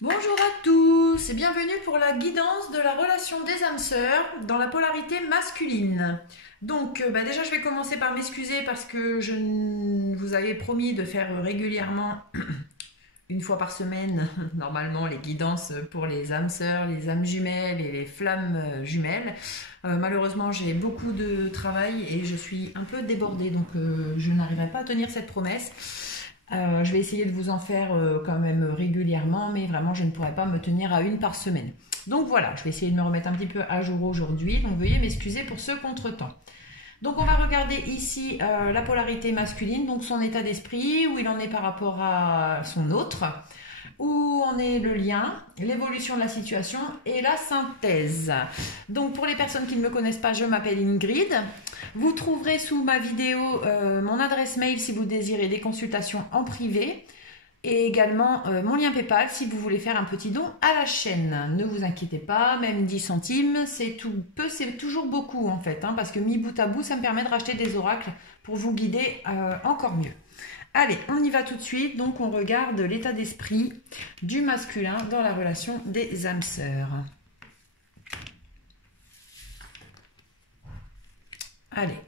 Bonjour à tous et bienvenue pour la guidance de la relation des âmes sœurs dans la polarité masculine. Donc déjà je vais commencer par m'excuser parce que vous avais promis de faire régulièrement, une fois par semaine, normalement les guidances pour les âmes sœurs, les âmes jumelles et les flammes jumelles. Malheureusement j'ai beaucoup de travail et je suis un peu débordée donc je n'arriverai pas à tenir cette promesse. Je vais essayer de vous en faire quand même régulièrement, mais vraiment je ne pourrai pas me tenir à une par semaine. Donc voilà, je vais essayer de me remettre un petit peu à jour aujourd'hui, donc veuillez m'excuser pour ce contretemps. Donc on va regarder ici la polarité masculine, donc son état d'esprit, où il en est par rapport à son autre, où en est le lien, l'évolution de la situation et la synthèse. Donc pour les personnes qui ne me connaissent pas, je m'appelle Ingrid. Vous trouverez sous ma vidéo mon adresse mail si vous désirez des consultations en privé et également mon lien PayPal si vous voulez faire un petit don à la chaîne. Ne vous inquiétez pas, même 10 centimes, c'est toujours beaucoup en fait, parce que mis bout à bout, ça me permet de racheter des oracles pour vous guider encore mieux. Allez, on y va tout de suite. Donc, on regarde l'état d'esprit du masculin dans la relation des âmes sœurs. Allez,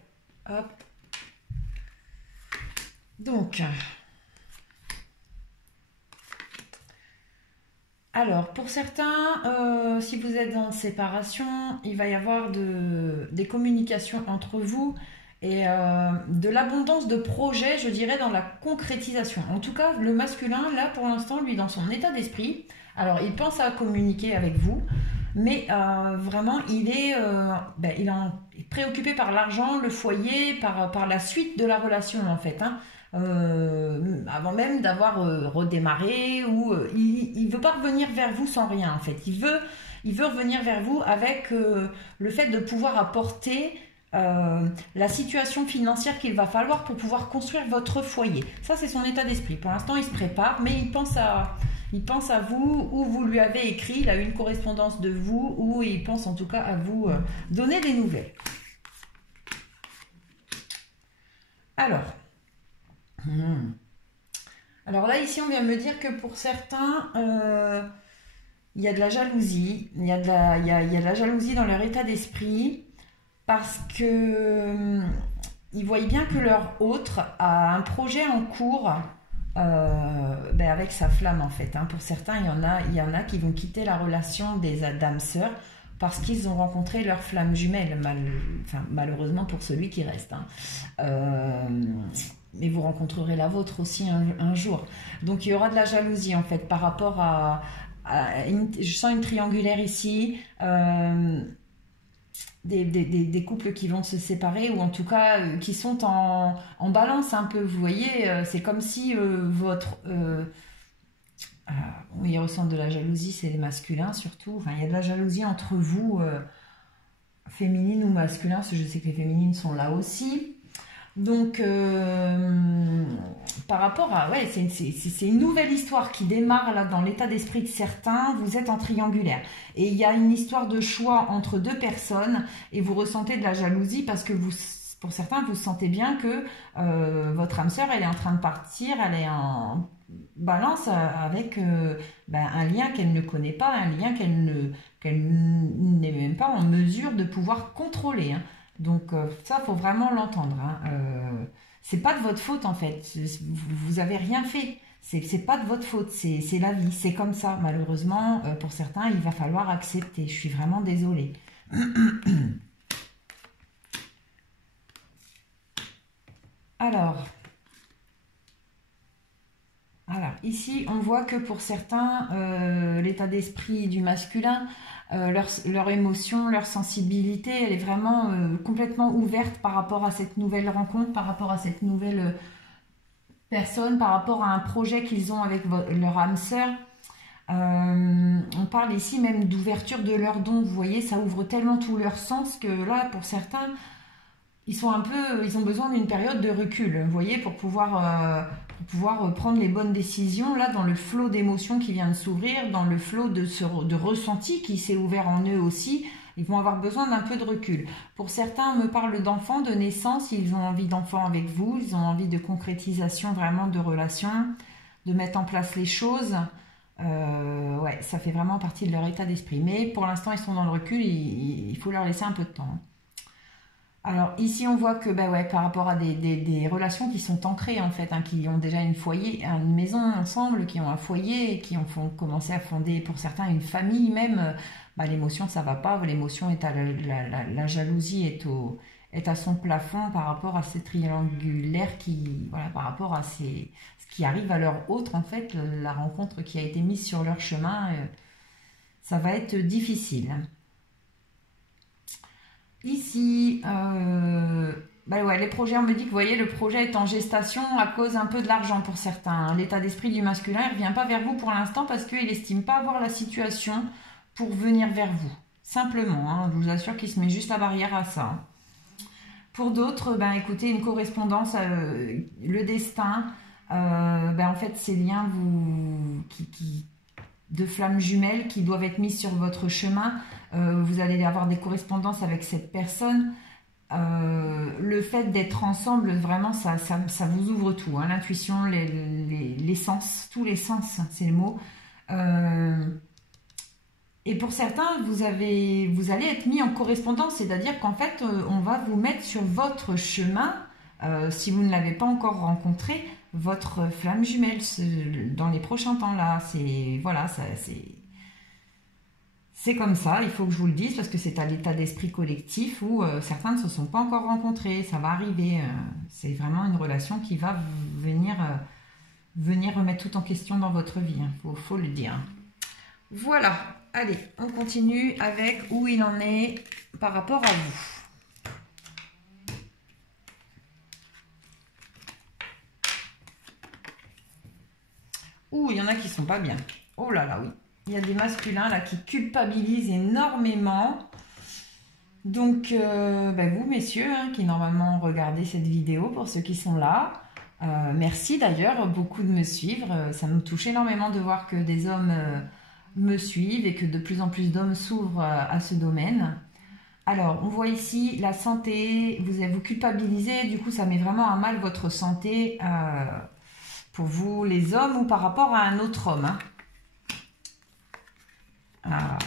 hop. Donc, alors, pour certains, si vous êtes en séparation, il va y avoir des communications entre vous et de l'abondance de projets, je dirais, dans la concrétisation. En tout cas, le masculin, là, pour l'instant, lui, dans son état d'esprit, alors, il pense à communiquer avec vous, mais vraiment, il est préoccupé par l'argent, le foyer, par la suite de la relation, en fait, avant même d'avoir redémarré, ou il ne veut pas revenir vers vous sans rien, en fait. Il veut revenir vers vous avec le fait de pouvoir apporter la situation financière qu'il va falloir pour pouvoir construire votre foyer. Ça, c'est son état d'esprit. Pour l'instant, il se prépare, mais il pense à vous, ou vous lui avez écrit, il a eu une correspondance de vous, ou il pense en tout cas à vous donner des nouvelles. Alors, alors là, ici, on vient me dire que pour certains, il y a de la jalousie, il y a de la jalousie dans leur état d'esprit, parce que ils voient bien que leur autre a un projet en cours avec sa flamme en fait. Pour certains, il y en a qui vont quitter la relation des âmes sœurs parce qu'ils ont rencontré leur flamme jumelle, malheureusement pour celui qui reste. Mais vous rencontrerez la vôtre aussi un jour. Donc il y aura de la jalousie en fait par rapport je sens une triangulaire ici. Des couples qui vont se séparer ou en tout cas qui sont en balance un peu, vous voyez, c'est comme si ils ressentent de la jalousie, c'est les masculins surtout, il y a de la jalousie entre vous, féminine ou masculin, parce que je sais que les féminines sont là aussi. Donc, par rapport à... Ouais, c'est une nouvelle histoire qui démarre là dans l'état d'esprit de certains. Vous êtes en triangulaire. Et il y a une histoire de choix entre deux personnes et vous ressentez de la jalousie parce que pour certains, vous sentez bien que votre âme sœur, elle est en train de partir, elle est en balance avec un lien qu'elle ne connaît pas, un lien qu'elle n'est même pas en mesure de pouvoir contrôler. Donc ça, faut vraiment l'entendre. C'est pas de votre faute en fait. Vous avez rien fait. C'est pas de votre faute. C'est la vie. C'est comme ça. Malheureusement, pour certains, il va falloir accepter. Je suis vraiment désolée. Alors, ici, on voit que pour certains, l'état d'esprit du masculin, leur émotion, leur sensibilité, elle est vraiment complètement ouverte par rapport à cette nouvelle rencontre, par rapport à cette nouvelle personne, par rapport à un projet qu'ils ont avec leur âme sœur. On parle ici même d'ouverture de leurs dons, vous voyez, ça ouvre tellement tout leur sens que là, pour certains, ils ont besoin d'une période de recul, vous voyez, pour pouvoir prendre les bonnes décisions, là, dans le flot d'émotions qui vient de s'ouvrir, dans le flot de ressenti qui s'est ouvert en eux aussi, ils vont avoir besoin d'un peu de recul. Pour certains, on me parle d'enfants, de naissance, ils ont envie d'enfants avec vous, ils ont envie de concrétisation vraiment de relations, de mettre en place les choses. Ouais, ça fait vraiment partie de leur état d'esprit. Mais pour l'instant, ils sont dans le recul, il faut leur laisser un peu de temps. Alors ici, on voit que bah ouais, par rapport à des relations qui sont ancrées en fait, hein, qui ont déjà une maison ensemble, qui ont un foyer, qui ont commencé à fonder pour certains une famille même, bah, l'émotion ça va pas, l'émotion est à la jalousie est à son plafond par rapport à ces triangulaires qui, voilà, par rapport à ce qui arrive à leur autre en fait, la rencontre qui a été mise sur leur chemin, ça va être difficile. Ici, bah ouais, les projets, on me dit que vous voyez, le projet est en gestation à cause un peu de l'argent pour certains. L'état d'esprit du masculin, il ne revient pas vers vous pour l'instant parce qu'il n'estime pas avoir la situation pour venir vers vous. Simplement, hein, je vous assure qu'il se met juste la barrière à ça. Pour d'autres, ben, écoutez, une correspondance, le destin, ben, en fait, ces liens de flammes jumelles qui doivent être mises sur votre chemin. Vous allez avoir des correspondances avec cette personne. Le fait d'être ensemble, vraiment, ça vous ouvre tout. Hein, l'intuition, les sens, tous les sens, c'est le mot. Et pour certains, vous allez être mis en correspondance, c'est-à-dire qu'en fait, on va vous mettre sur votre chemin, si vous ne l'avez pas encore rencontré, votre flamme jumelle dans les prochains temps là. C'est voilà, c'est comme ça. Il faut que je vous le dise parce que c'est à l'état d'esprit collectif où certains ne se sont pas encore rencontrés. Ça va arriver. C'est vraiment une relation qui va venir remettre tout en question dans votre vie. Faut le dire. Voilà. Allez, on continue avec où il en est par rapport à vous. Ouh, il y en a qui sont pas bien. Oh là là, oui. Il y a des masculins là qui culpabilisent énormément. Donc, vous, messieurs, hein, qui normalement regardez cette vidéo, pour ceux qui sont là, merci d'ailleurs beaucoup de me suivre. Ça me touche énormément de voir que des hommes me suivent et que de plus en plus d'hommes s'ouvrent à ce domaine. Alors, on voit ici la santé, vous culpabilisez, du coup ça met vraiment à mal votre santé pour vous les hommes ou par rapport à un autre homme. Hein.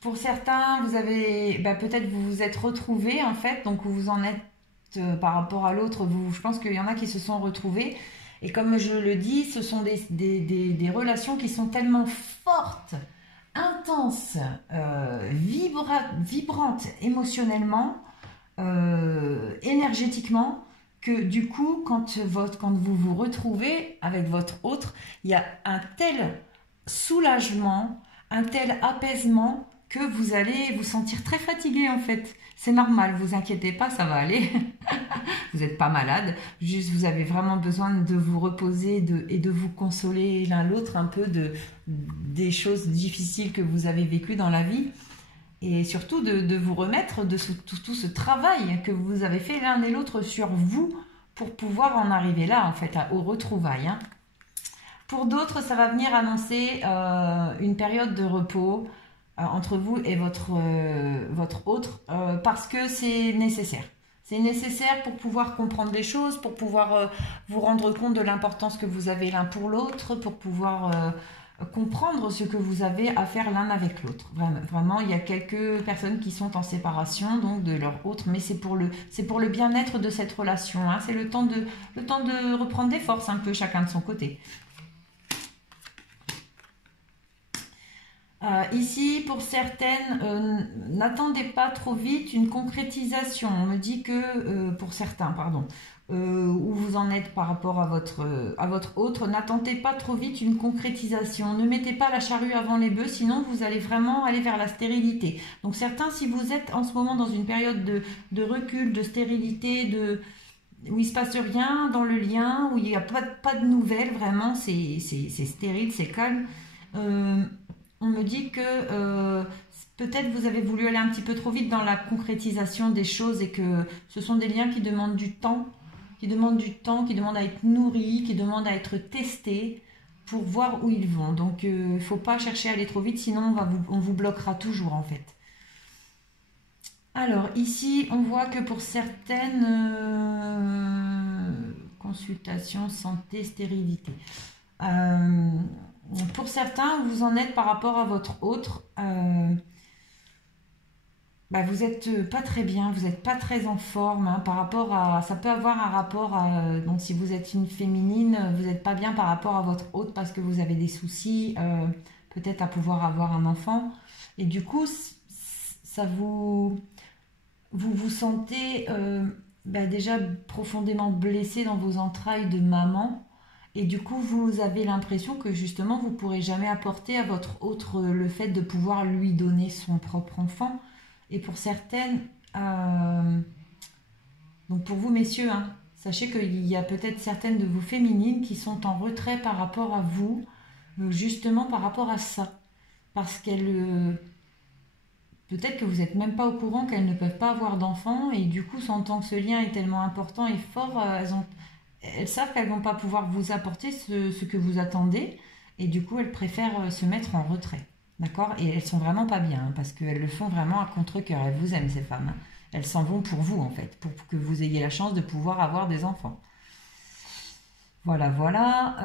Pour certains, vous avez peut-être vous vous êtes retrouvés en fait, donc vous en êtes par rapport à l'autre, je pense qu'il y en a qui se sont retrouvés. Et comme je le dis, ce sont des relations qui sont tellement fortes, intenses, vibrantes émotionnellement, énergétiquement, que du coup, quand vous vous retrouvez avec votre autre, il y a un tel soulagement, un tel apaisement que vous allez vous sentir très fatigué en fait. C'est normal, vous inquiétez pas, ça va aller. Vous n'êtes pas malade, juste vous avez vraiment besoin de vous reposer et de vous consoler l'un l'autre un peu des choses difficiles que vous avez vécues dans la vie. Et surtout de vous remettre de tout ce travail que vous avez fait l'un et l'autre sur vous pour pouvoir en arriver là en fait, aux retrouvailles. Hein. Pour d'autres, ça va venir annoncer une période de repos entre vous et votre autre parce que c'est nécessaire. C'est nécessaire pour pouvoir comprendre les choses, pour pouvoir vous rendre compte de l'importance que vous avez l'un pour l'autre, pour pouvoir comprendre ce que vous avez à faire l'un avec l'autre. Vraiment, il y a quelques personnes qui sont en séparation donc de leur autre, mais c'est pour le bien-être de cette relation. Hein. C'est le temps de reprendre des forces un peu chacun de son côté. Ici, pour certaines, n'attendez pas trop vite une concrétisation. On me dit que, pour certains, pardon, où vous en êtes par rapport à votre autre, n'attendez pas trop vite une concrétisation. Ne mettez pas la charrue avant les bœufs, sinon vous allez vraiment aller vers la stérilité. Donc certains, si vous êtes en ce moment dans une période de recul, de stérilité, où il ne se passe rien dans le lien, où il n'y a pas de nouvelles, vraiment, c'est stérile, c'est calme. On me dit que peut-être vous avez voulu aller un petit peu trop vite dans la concrétisation des choses et que ce sont des liens qui demandent du temps, qui demandent à être nourris, qui demandent à être testés pour voir où ils vont. Donc, il ne faut pas chercher à aller trop vite, sinon on vous bloquera toujours en fait. Alors, ici, on voit que pour certaines consultations santé, stérilité, certains, vous en êtes par rapport à votre autre. Vous n'êtes pas très bien, vous n'êtes pas très en forme hein, par rapport à... Ça peut avoir un rapport à... donc si vous êtes une féminine, vous n'êtes pas bien par rapport à votre hôte parce que vous avez des soucis, peut-être à pouvoir avoir un enfant. Et du coup, ça vous vous sentez déjà profondément blessé dans vos entrailles de maman. Et du coup, vous avez l'impression que justement, vous ne pourrez jamais apporter à votre autre le fait de pouvoir lui donner son propre enfant. Et pour certaines, donc pour vous messieurs, hein, sachez qu'il y a peut-être certaines de vous féminines qui sont en retrait par rapport à vous, justement par rapport à ça. Parce qu'elles, peut-être que vous n'êtes même pas au courant qu'elles ne peuvent pas avoir d'enfants et du coup, sentant que ce lien est tellement important et fort, elles savent qu'elles ne vont pas pouvoir vous apporter ce que vous attendez et du coup, elles préfèrent se mettre en retrait. D'accord? Et elles sont vraiment pas bien, hein, parce qu'elles le font vraiment à contre-cœur. Elles vous aiment, ces femmes. Hein. Elles s'en vont pour vous, en fait, pour que vous ayez la chance de pouvoir avoir des enfants. Voilà, voilà.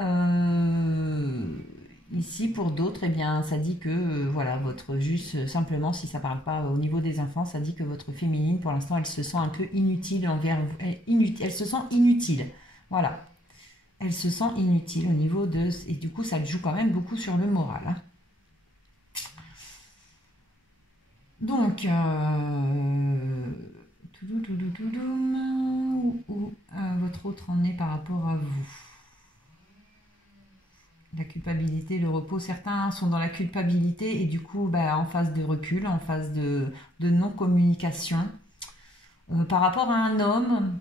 Ici, pour d'autres, eh bien, ça dit que, voilà, votre juste, simplement, si ça parle pas au niveau des enfants, ça dit que votre féminine, pour l'instant, elle se sent un peu inutile envers vous. Elle se sent inutile. Voilà. Elle se sent inutile au niveau de... Et du coup, ça joue quand même beaucoup sur le moral, hein. Donc, où votre autre en est par rapport à vous? La culpabilité, le repos, certains sont dans la culpabilité et du coup en phase de recul, en phase de non-communication. Par rapport à un homme,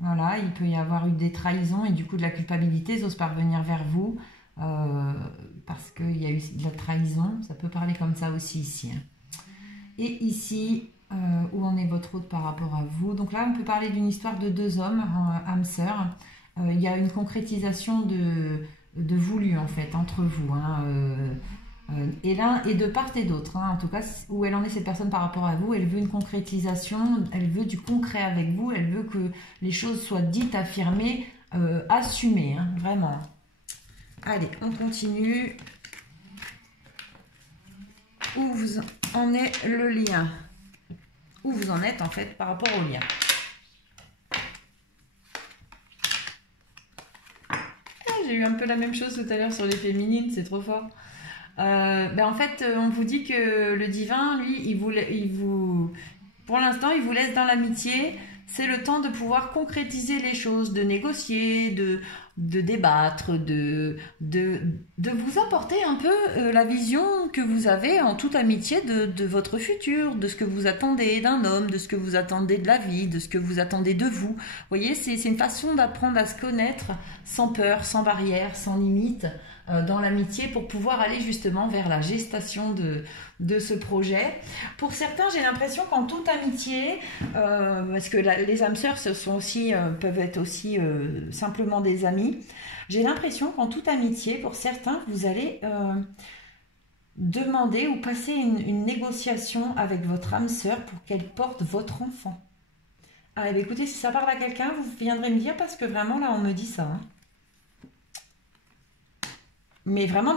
voilà, il peut y avoir eu des trahisons et du coup de la culpabilité, ils osent parvenir vers vous parce qu'il y a eu de la trahison, ça peut parler comme ça aussi ici. Hein. Et ici, où en est votre autre par rapport à vous? Donc là, on peut parler d'une histoire de deux hommes, âmes sœurs. Il y a une concrétisation de voulu, en fait, entre vous. Hein, et l'un et de part et d'autre. Hein, en tout cas, où elle en est, cette personne par rapport à vous, elle veut une concrétisation, elle veut du concret avec vous, elle veut que les choses soient dites, affirmées, assumées, hein, vraiment. Allez, on continue. Où vous en est le lien? Où vous en êtes en fait par rapport au lien? J'ai eu un peu la même chose tout à l'heure sur les féminines, c'est trop fort. En fait, on vous dit que le divin, lui, pour l'instant, il vous laisse dans l'amitié. C'est le temps de pouvoir concrétiser les choses, de négocier, de débattre, de vous apporter un peu la vision que vous avez en toute amitié de votre futur, de ce que vous attendez d'un homme, de ce que vous attendez de la vie, de ce que vous attendez de vous. Vous voyez, c'est une façon d'apprendre à se connaître sans peur, sans barrière, sans limite dans l'amitié pour pouvoir aller justement vers la gestation de ce projet. Pour certains, j'ai l'impression qu'en toute amitié, parce que les âmes sœurs peuvent être aussi simplement des amis, j'ai l'impression qu'en toute amitié, pour certains, vous allez demander ou passer une négociation avec votre âme sœur pour qu'elle porte votre enfant. Ah, écoutez, si ça parle à quelqu'un, vous viendrez me dire parce que vraiment là, on me dit ça. Hein. Mais vraiment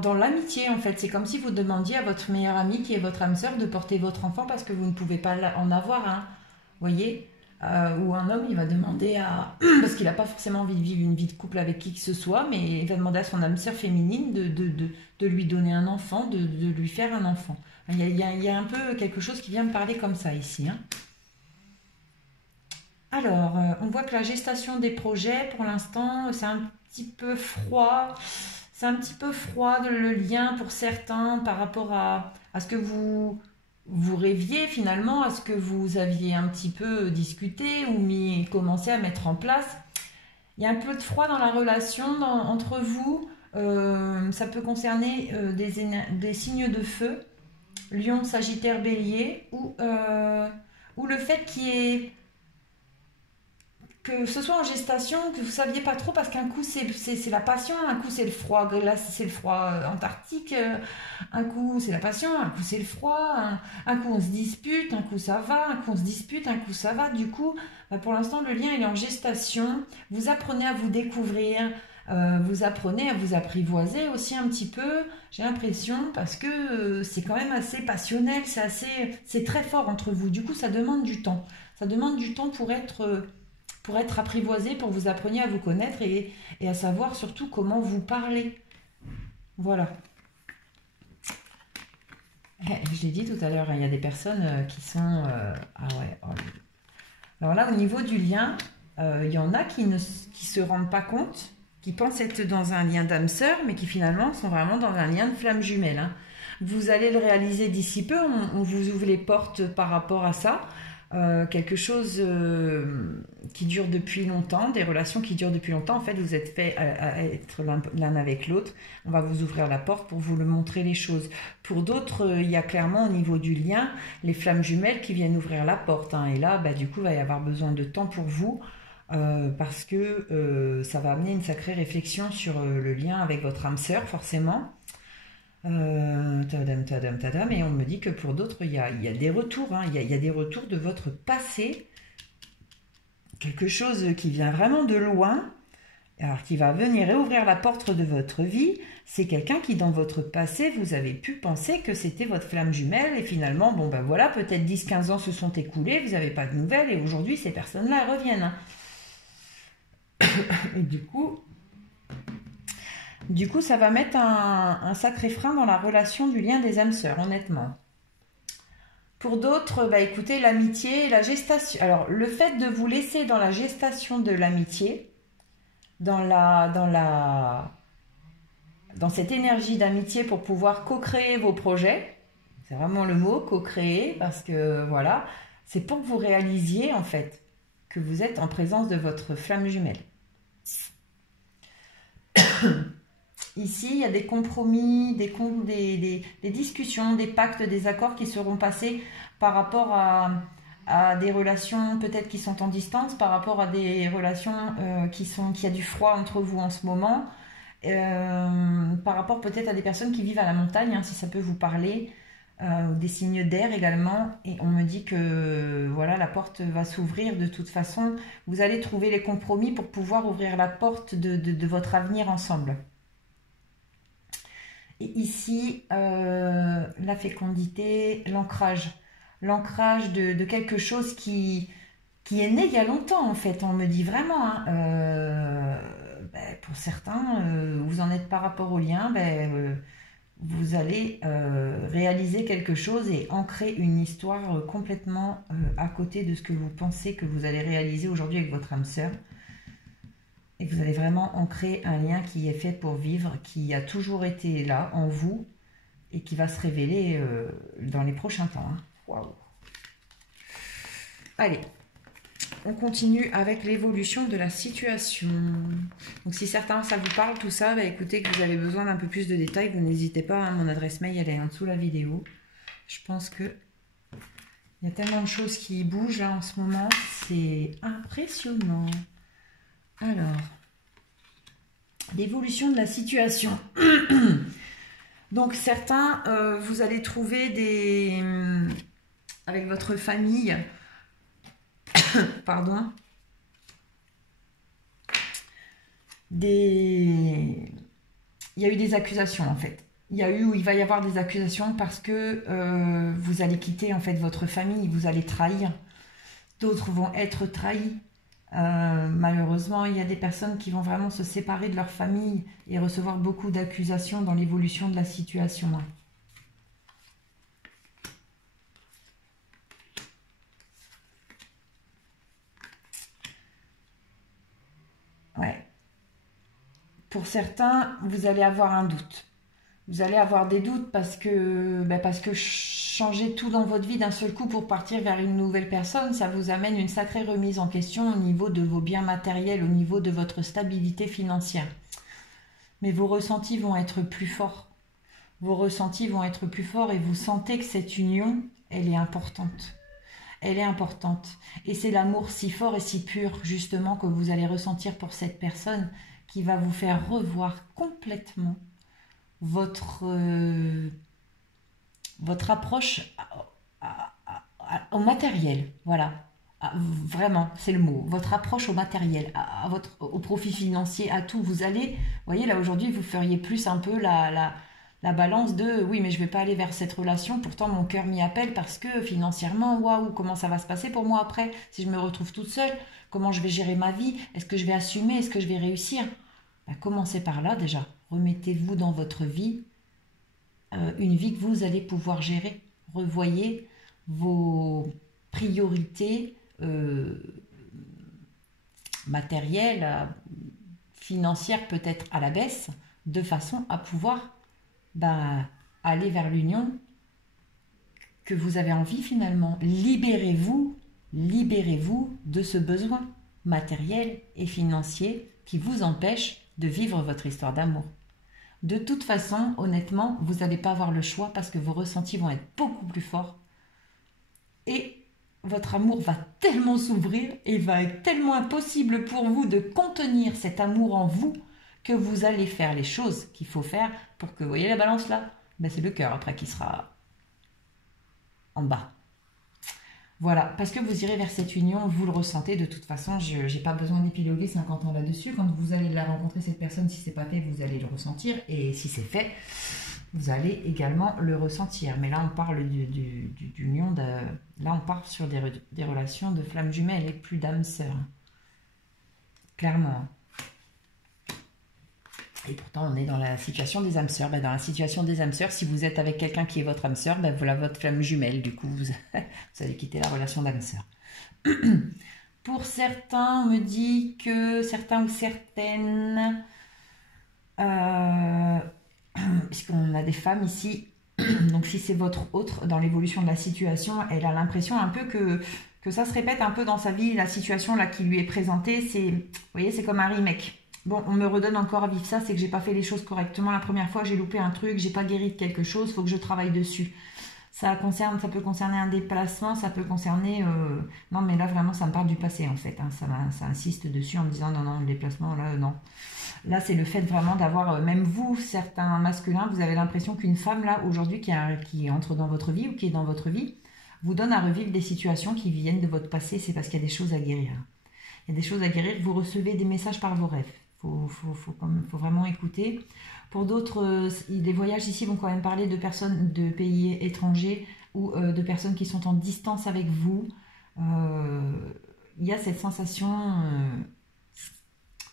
dans l'amitié, en fait. C'est comme si vous demandiez à votre meilleure amie, qui est votre âme sœur, de porter votre enfant parce que vous ne pouvez pas en avoir un. Vous voyez ou un homme, il va demander à... Parce qu'il n'a pas forcément envie de vivre une vie de couple avec qui que ce soit, mais il va demander à son âme sœur féminine de lui donner un enfant, de lui faire un enfant. Il y a un peu quelque chose qui vient me parler comme ça ici. Hein. Alors, on voit que la gestation des projets, pour l'instant, c'est un petit peu froid. C'est un petit peu froid le lien pour certains par rapport à ce que vous rêviez finalement, à ce que vous aviez un petit peu discuté ou commencé à mettre en place. Il y a un peu de froid dans la relation entre vous. Ça peut concerner des signes de feu, Lion, Sagittaire, Bélier, ou le fait qu'il y ait... que ce soit en gestation, que vous ne saviez pas trop, parce qu'un coup c'est la passion, un coup c'est le froid glace, c'est le froid antarctique, un coup c'est la passion, un coup c'est le froid, un coup on se dispute, un coup ça va, un coup on se dispute, un coup ça va. Du coup, pour l'instant le lien il est en gestation, vous apprenez à vous découvrir, Vous apprenez à vous apprivoiser aussi un petit peu, j'ai l'impression, parce que c'est quand même assez passionnel, c'est très fort entre vous. Du coup, ça demande du temps. Ça demande du temps pour être apprivoisé, pour vous appreniez à vous connaître et à savoir surtout comment vous parler. Voilà. Je l'ai dit tout à l'heure, il y a des personnes qui sont... ah ouais. Oh. Alors là, au niveau du lien, il y en a qui ne se rendent pas compte, qui pensent être dans un lien d'âme sœur, mais qui finalement sont vraiment dans un lien de flamme jumelle. Hein. Vous allez le réaliser d'ici peu, on vous ouvre les portes par rapport à ça. Quelque chose qui dure depuis longtemps, des relations qui durent depuis longtemps. En fait, vous êtes fait à être l'un avec l'autre. On va vous ouvrir la porte pour vous le montrer les choses. Pour d'autres, il y a clairement au niveau du lien les flammes jumelles qui viennent ouvrir la porte. Hein. Et là, du coup, il va y avoir besoin de temps pour vous parce que ça va amener une sacrée réflexion sur le lien avec votre âme sœur, forcément. Tadam, et on me dit que pour d'autres il y a des retours, hein, il y a des retours de votre passé, quelque chose qui vient vraiment de loin, alors qui va venir réouvrir la porte de votre vie. C'est quelqu'un qui dans votre passé vous avez pu penser que c'était votre flamme jumelle et finalement bon voilà, peut-être 10-15 ans se sont écoulés, vous n'avez pas de nouvelles et aujourd'hui ces personnes là reviennent, hein. Et du coup, ça va mettre un sacré frein dans la relation du lien des âmes sœurs, honnêtement. Pour d'autres, écoutez, l'amitié et la gestation. Alors, le fait de vous laisser dans la gestation de l'amitié, dans cette énergie d'amitié pour pouvoir co-créer vos projets, c'est vraiment le mot, co-créer, parce que voilà, c'est pour que vous réalisiez en fait que vous êtes en présence de votre flamme jumelle. Ici, il y a des compromis, des discussions, des pactes, des accords qui seront passés par rapport à des relations peut-être qui sont en distance, par rapport à des relations qui a du froid entre vous en ce moment, par rapport peut-être à des personnes qui vivent à la montagne, hein, si ça peut vous parler, des signes d'air également. Et on me dit que voilà, la porte va s'ouvrir de toute façon. Vous allez trouver les compromis pour pouvoir ouvrir la porte de votre avenir ensemble. Et ici, la fécondité, l'ancrage de quelque chose qui est né il y a longtemps en fait, on me dit vraiment. Hein, pour certains, vous en êtes par rapport au lien, vous allez réaliser quelque chose et ancrer une histoire complètement à côté de ce que vous pensez que vous allez réaliser aujourd'hui avec votre âme sœur. Et vous allez vraiment ancrer un lien qui est fait pour vivre, qui a toujours été là en vous et qui va se révéler dans les prochains temps. Hein. Waouh. Allez, on continue avec l'évolution de la situation. Donc si certains ça vous parle tout ça, écoutez, que vous avez besoin d'un peu plus de détails, vous n'hésitez pas, hein, mon adresse mail elle est en dessous de la vidéo. Je pense que il y a tellement de choses qui bougent là en ce moment, c'est impressionnant. Alors, l'évolution de la situation. Donc certains, vous allez trouver avec votre famille, pardon, il y a eu des accusations en fait. Il va y avoir des accusations parce que vous allez quitter en fait votre famille, vous allez trahir. D'autres vont être trahis. Malheureusement, il y a des personnes qui vont vraiment se séparer de leur famille et recevoir beaucoup d'accusations dans l'évolution de la situation. Ouais. Pour certains, vous allez avoir un doute. Vous allez avoir des doutes parce que changer tout dans votre vie d'un seul coup pour partir vers une nouvelle personne, ça vous amène une sacrée remise en question au niveau de vos biens matériels, au niveau de votre stabilité financière. Mais vos ressentis vont être plus forts. Vos ressentis vont être plus forts et vous sentez que cette union, elle est importante. Elle est importante. Et c'est l'amour si fort et si pur, justement, que vous allez ressentir pour cette personne qui va vous faire revoir complètement votre approche au matériel, voilà, vraiment, c'est le mot, votre approche au matériel, au profit financier, à tout. Vous allez, vous voyez, là aujourd'hui, vous feriez plus un peu la balance de oui, mais je vais pas aller vers cette relation, pourtant mon cœur m'y appelle parce que financièrement, waouh, comment ça va se passer pour moi après si je me retrouve toute seule, comment je vais gérer ma vie, est-ce que je vais assumer, est-ce que je vais réussir? Ben, commencez par là déjà, remettez-vous dans votre vie, une vie que vous allez pouvoir gérer, revoyez vos priorités matérielles, financières peut-être à la baisse, de façon à pouvoir aller vers l'union que vous avez envie finalement. Libérez-vous de ce besoin matériel et financier qui vous empêche de vivre votre histoire d'amour. De toute façon, honnêtement, vous n'allez pas avoir le choix parce que vos ressentis vont être beaucoup plus forts et votre amour va tellement s'ouvrir et va être tellement impossible pour vous de contenir cet amour en vous que vous allez faire les choses qu'il faut faire pour que, vous voyez la balance là, c'est le cœur après qui sera en bas. Voilà, parce que vous irez vers cette union, vous le ressentez, de toute façon, je n'ai pas besoin d'épiloguer 50 ans là-dessus. Quand vous allez la rencontrer, cette personne, si ce n'est pas fait, vous allez le ressentir. Et si c'est fait, vous allez également le ressentir. Mais là, on parle d'union, là, on part sur des relations de flammes jumelles et plus d'âme sœur. Clairement. Et pourtant, on est dans la situation des âmes sœurs. Dans la situation des âmes sœurs, si vous êtes avec quelqu'un qui est votre âme sœur, voilà votre flamme jumelle. Du coup, vous allez quitter la relation d'âme sœur. Pour certains, on me dit que certains ou certaines, puisqu'on a des femmes ici, donc si c'est votre autre dans l'évolution de la situation, elle a l'impression un peu que ça se répète un peu dans sa vie, la situation là qui lui est présentée, vous voyez, c'est comme un remake. Bon, on me redonne encore à vivre ça, c'est que j'ai pas fait les choses correctement la première fois, j'ai loupé un truc, j'ai pas guéri de quelque chose, il faut que je travaille dessus. Ça peut concerner un déplacement, ça peut concerner... Non, mais là, vraiment, ça me parle du passé, en fait. Hein. Ça insiste dessus en me disant, non, le déplacement, là, non. Là, c'est le fait vraiment d'avoir... même vous, certains masculins, vous avez l'impression qu'une femme, là, aujourd'hui, qui entre dans votre vie ou qui est dans votre vie, vous donne à revivre des situations qui viennent de votre passé. C'est parce qu'il y a des choses à guérir. Il y a des choses à guérir. Vous recevez des messages par vos rêves. Faut vraiment écouter. Pour d'autres, les voyages ici vont quand même parler de personnes de pays étrangers ou de personnes qui sont en distance avec vous. Il y a cette sensation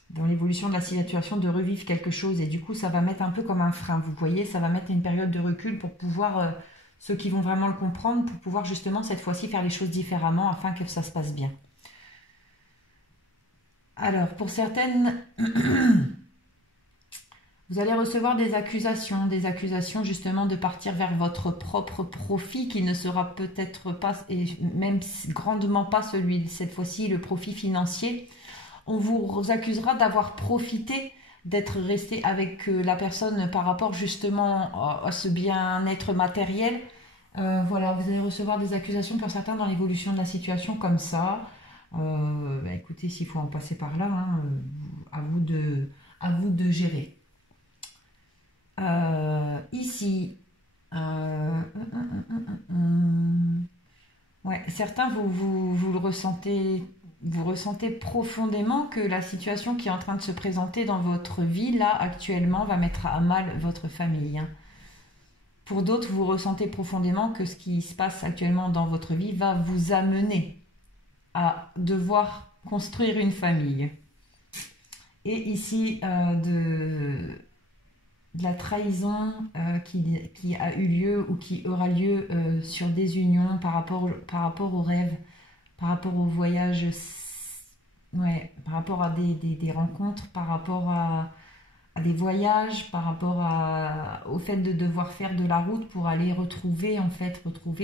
dans l'évolution de la situation de revivre quelque chose et du coup ça va mettre un peu comme un frein. Vous voyez, ça va mettre une période de recul pour pouvoir, ceux qui vont vraiment le comprendre, pour pouvoir justement cette fois-ci faire les choses différemment afin que ça se passe bien. Alors, pour certaines, vous allez recevoir des accusations justement de partir vers votre propre profit qui ne sera peut-être pas, et même grandement pas celui de cette fois-ci, le profit financier. On vous accusera d'avoir profité, d'être resté avec la personne par rapport justement à ce bien-être matériel. Voilà, vous allez recevoir des accusations pour certains dans l'évolution de la situation comme ça. Écoutez, s'il faut en passer par là, hein, à vous de gérer. Ici, ouais, certains vous le ressentez, vous ressentez profondément que la situation qui est en train de se présenter dans votre vie là actuellement va mettre à mal votre famille. Hein. Pour d'autres, vous ressentez profondément que ce qui se passe actuellement dans votre vie va vous amener à devoir construire une famille. Et ici, de la trahison qui a eu lieu ou qui aura lieu sur des unions par rapport aux rêves, par rapport aux voyages, ouais, par rapport à des rencontres, par rapport à des voyages, par rapport au fait de devoir faire de la route pour aller retrouver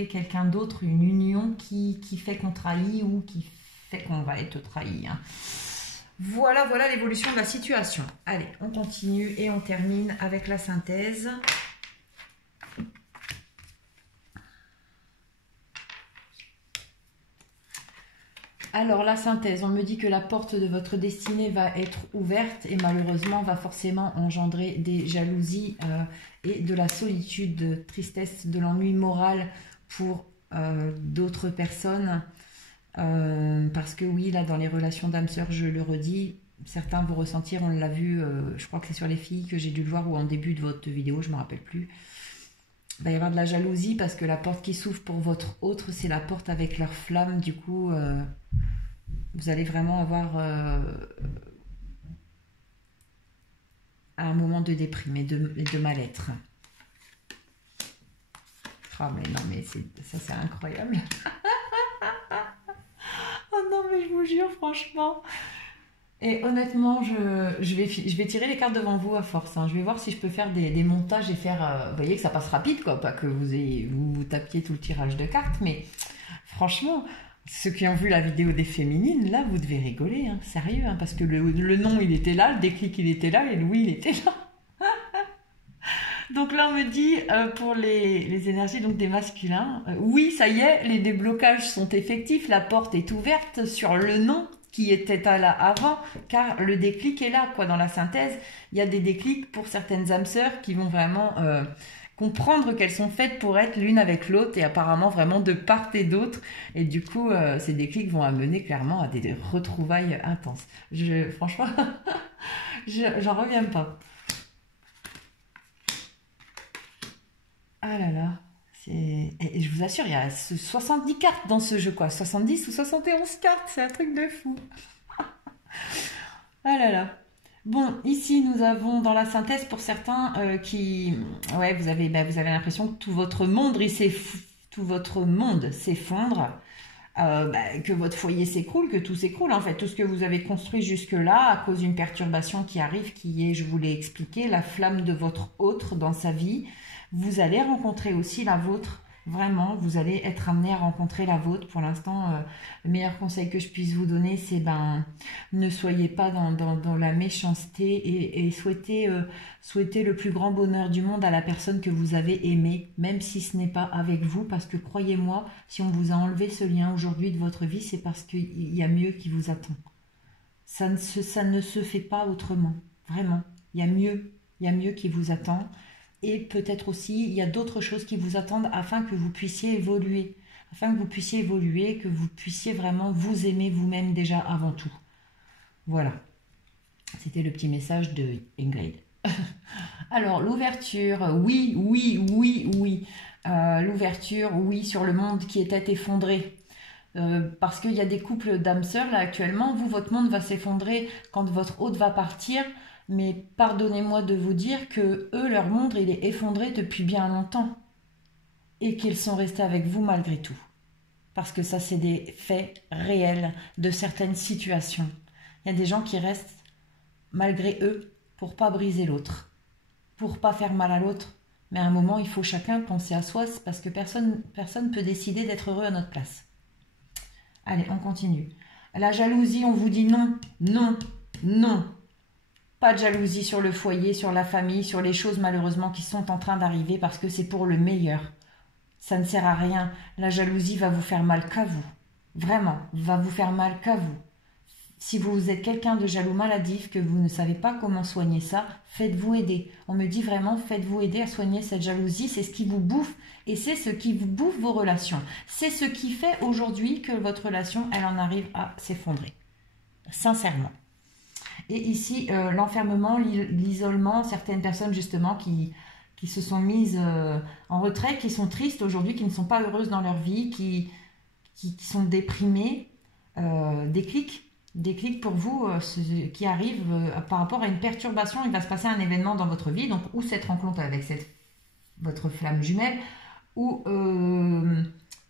quelqu'un d'autre, une union qui fait qu'on trahit ou qui fait qu'on va être trahi. Hein. Voilà l'évolution de la situation. Allez, on continue et on termine avec la synthèse. Alors la synthèse, on me dit que la porte de votre destinée va être ouverte et malheureusement va forcément engendrer des jalousies et de la solitude, de tristesse, de l'ennui moral pour d'autres personnes. Parce que oui, là, dans les relations d'âme sœur, je le redis, certains vont ressentir, on l'a vu, je crois que c'est sur les filles que j'ai dû le voir ou en début de votre vidéo, je ne me rappelle plus. Il va y avoir de la jalousie parce que la porte qui s'ouvre pour votre autre, c'est la porte avec leur flamme. Du coup, vous allez vraiment avoir un moment de déprime et de mal-être. Oh mais non, mais ça c'est incroyable. Oh non, mais je vous jure, franchement. Et honnêtement, je vais tirer les cartes devant vous à force. Hein. Je vais voir si je peux faire des montages et faire... vous voyez que ça passe rapide, quoi. Pas que vous tapiez tout le tirage de cartes. Mais franchement, ceux qui ont vu la vidéo des féminines, là, vous devez rigoler. Hein, sérieux. Hein, parce que le nom, il était là. Le déclic, il était là. Et Louis, il était là. Donc là, on me dit, pour les énergies donc des masculins, oui, ça y est, les déblocages sont effectifs. La porte est ouverte sur le nom qui était là avant, car le déclic est là, quoi. Dans la synthèse, il y a des déclics pour certaines âmes sœurs qui vont vraiment comprendre qu'elles sont faites pour être l'une avec l'autre et apparemment vraiment de part et d'autre. Et du coup, ces déclics vont amener clairement à des retrouvailles intenses. Franchement, j'en reviens pas. Ah là là. Et je vous assure, il y a 70 cartes dans ce jeu, quoi. 70 ou 71 cartes, c'est un truc de fou. Ah là là. Bon, ici, nous avons dans la synthèse, pour certains qui... Ouais, vous avez l'impression que tout votre monde s'effondre, que votre foyer s'écroule, que tout s'écroule, en fait. Tout ce que vous avez construit jusque-là, à cause d'une perturbation qui arrive, qui est, je vous l'ai expliqué, la flamme de votre autre dans sa vie. Vous allez rencontrer aussi la vôtre, vraiment, vous allez être amené à rencontrer la vôtre. Pour l'instant, le meilleur conseil que je puisse vous donner, c'est ne soyez pas dans la méchanceté et souhaitez le plus grand bonheur du monde à la personne que vous avez aimée, même si ce n'est pas avec vous, parce que croyez-moi, si on vous a enlevé ce lien aujourd'hui de votre vie, c'est parce qu'il y a mieux qui vous attend. Ça ne se fait pas autrement, vraiment, il y a mieux qui vous attend. Et peut-être aussi, il y a d'autres choses qui vous attendent afin que vous puissiez évoluer. Que vous puissiez vraiment vous aimer vous-même déjà avant tout. Voilà. C'était le petit message de Ingrid. Alors, l'ouverture, oui. L'ouverture, oui, sur le monde qui était effondré. Parce qu'il y a des couples d'âmes sœurs, là, actuellement. Votre monde va s'effondrer quand votre hôte va partir. Mais pardonnez-moi de vous dire que eux, leur monde, il est effondré depuis bien longtemps. Et qu'ils sont restés avec vous malgré tout. Parce que ça, c'est des faits réels de certaines situations. Il y a des gens qui restent malgré eux pour pas briser l'autre. Pour pas faire mal à l'autre. Mais à un moment, il faut chacun penser à soi parce que personne peut décider d'être heureux à notre place. Allez, on continue. La jalousie, on vous dit non, non, non. Pas de jalousie sur le foyer, sur la famille, sur les choses malheureusement qui sont en train d'arriver parce que c'est pour le meilleur. Ça ne sert à rien. La jalousie va vous faire mal qu'à vous. Vraiment, va vous faire mal qu'à vous. Si vous êtes quelqu'un de jaloux maladif, que vous ne savez pas comment soigner ça, faites-vous aider. On me dit vraiment, faites-vous aider à soigner cette jalousie. C'est ce qui vous bouffe et c'est ce qui vous bouffe vos relations. C'est ce qui fait aujourd'hui que votre relation, elle en arrive à s'effondrer. Sincèrement. Et ici, l'enfermement, l'isolement, certaines personnes justement qui se sont mises en retrait, qui sont tristes aujourd'hui, qui ne sont pas heureuses dans leur vie, qui sont déprimées, déclic pour vous qui arrive par rapport à une perturbation. Il va se passer un événement dans votre vie, donc ou cette rencontre avec votre flamme jumelle, ou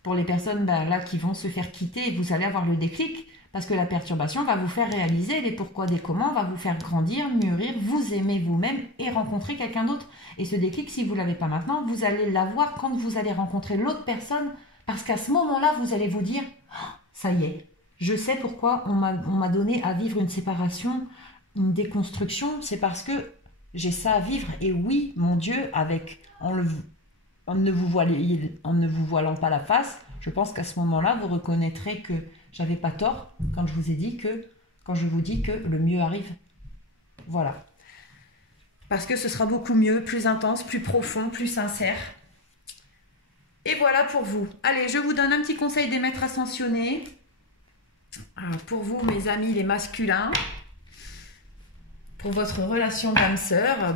pour les personnes là qui vont se faire quitter, vous allez avoir le déclic. Parce que la perturbation va vous faire réaliser les pourquoi des comment, va vous faire grandir, mûrir, vous aimer vous-même et rencontrer quelqu'un d'autre. Et ce déclic, si vous ne l'avez pas maintenant, vous allez l'avoir quand vous allez rencontrer l'autre personne. Parce qu'à ce moment-là, vous allez vous dire oh, « ça y est, je sais pourquoi on m'a donné à vivre une séparation, une déconstruction. C'est parce que j'ai ça à vivre. Et oui, mon Dieu, en ne vous voilant pas la face, je pense qu'à ce moment-là, vous reconnaîtrez que j'avais pas tort quand je vous dis que le mieux arrive. Voilà. Parce que ce sera beaucoup mieux, plus intense, plus profond, plus sincère. Et voilà pour vous. Allez, je vous donne un petit conseil des maîtres ascensionnés. pour vous, mes amis les masculins, pour votre relation d'âme-sœur,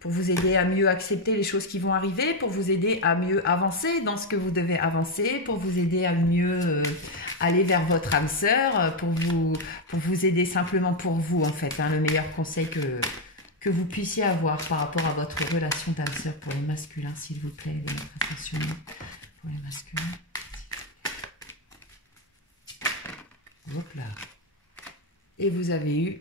pour vous aider à mieux accepter les choses qui vont arriver, pour vous aider à mieux avancer dans ce que vous devez avancer, pour vous aider à mieux aller vers votre âme-sœur, pour vous aider simplement pour vous, en fait. Le meilleur conseil que vous puissiez avoir par rapport à votre relation d'âme-sœur pour les masculins, s'il vous plaît, les maîtres ascensionnés pour les masculins. Hop là. Et vous avez eu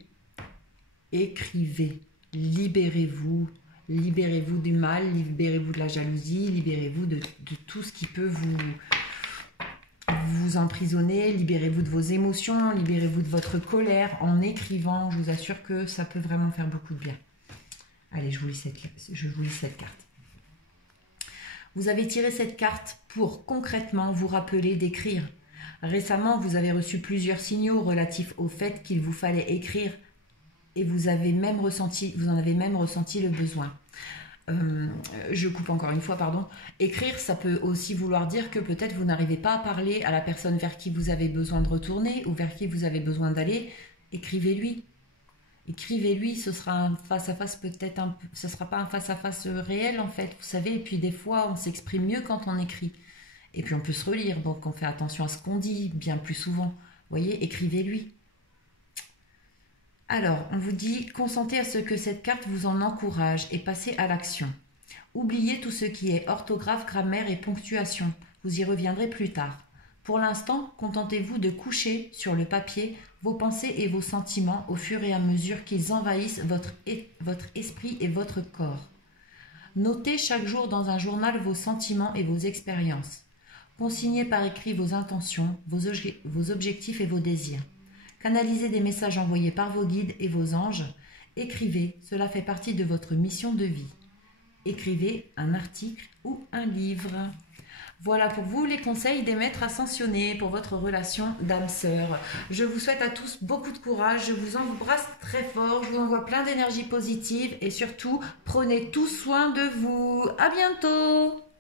écrivez, libérez-vous, libérez-vous du mal, libérez-vous de la jalousie, libérez-vous de tout ce qui peut vous emprisonner, libérez-vous de vos émotions, libérez-vous de votre colère en écrivant. Je vous assure que ça peut vraiment faire beaucoup de bien. Allez, je vous lis cette carte. Vous avez tiré cette carte pour concrètement vous rappeler d'écrire. Récemment, vous avez reçu plusieurs signaux relatifs au fait qu'il vous fallait écrire et vous en avez même ressenti le besoin. Je coupe encore une fois, pardon. Écrire, ça peut aussi vouloir dire que peut-être vous n'arrivez pas à parler à la personne vers qui vous avez besoin de retourner ou vers qui vous avez besoin d'aller. Écrivez-lui. Écrivez-lui, ce sera un face-à-face peut-être ce ne sera pas un face-à-face réel en fait, vous savez. Et puis des fois, on s'exprime mieux quand on écrit. Et puis on peut se relire, donc on fait attention à ce qu'on dit bien plus souvent. Vous voyez, écrivez-lui. Alors, on vous dit, consentez à ce que cette carte vous en encourage et passez à l'action. Oubliez tout ce qui est orthographe, grammaire et ponctuation. Vous y reviendrez plus tard. Pour l'instant, contentez-vous de coucher sur le papier vos pensées et vos sentiments au fur et à mesure qu'ils envahissent votre esprit et votre corps. Notez chaque jour dans un journal vos sentiments et vos expériences. Consignez par écrit vos intentions, vos objectifs et vos désirs. Canalisez des messages envoyés par vos guides et vos anges. Écrivez, cela fait partie de votre mission de vie. Écrivez un article ou un livre. Voilà pour vous les conseils des maîtres ascensionnés pour votre relation d'âme-sœur. Je vous souhaite à tous beaucoup de courage, je vous embrasse très fort, je vous envoie plein d'énergie positive et surtout, prenez tout soin de vous. À bientôt!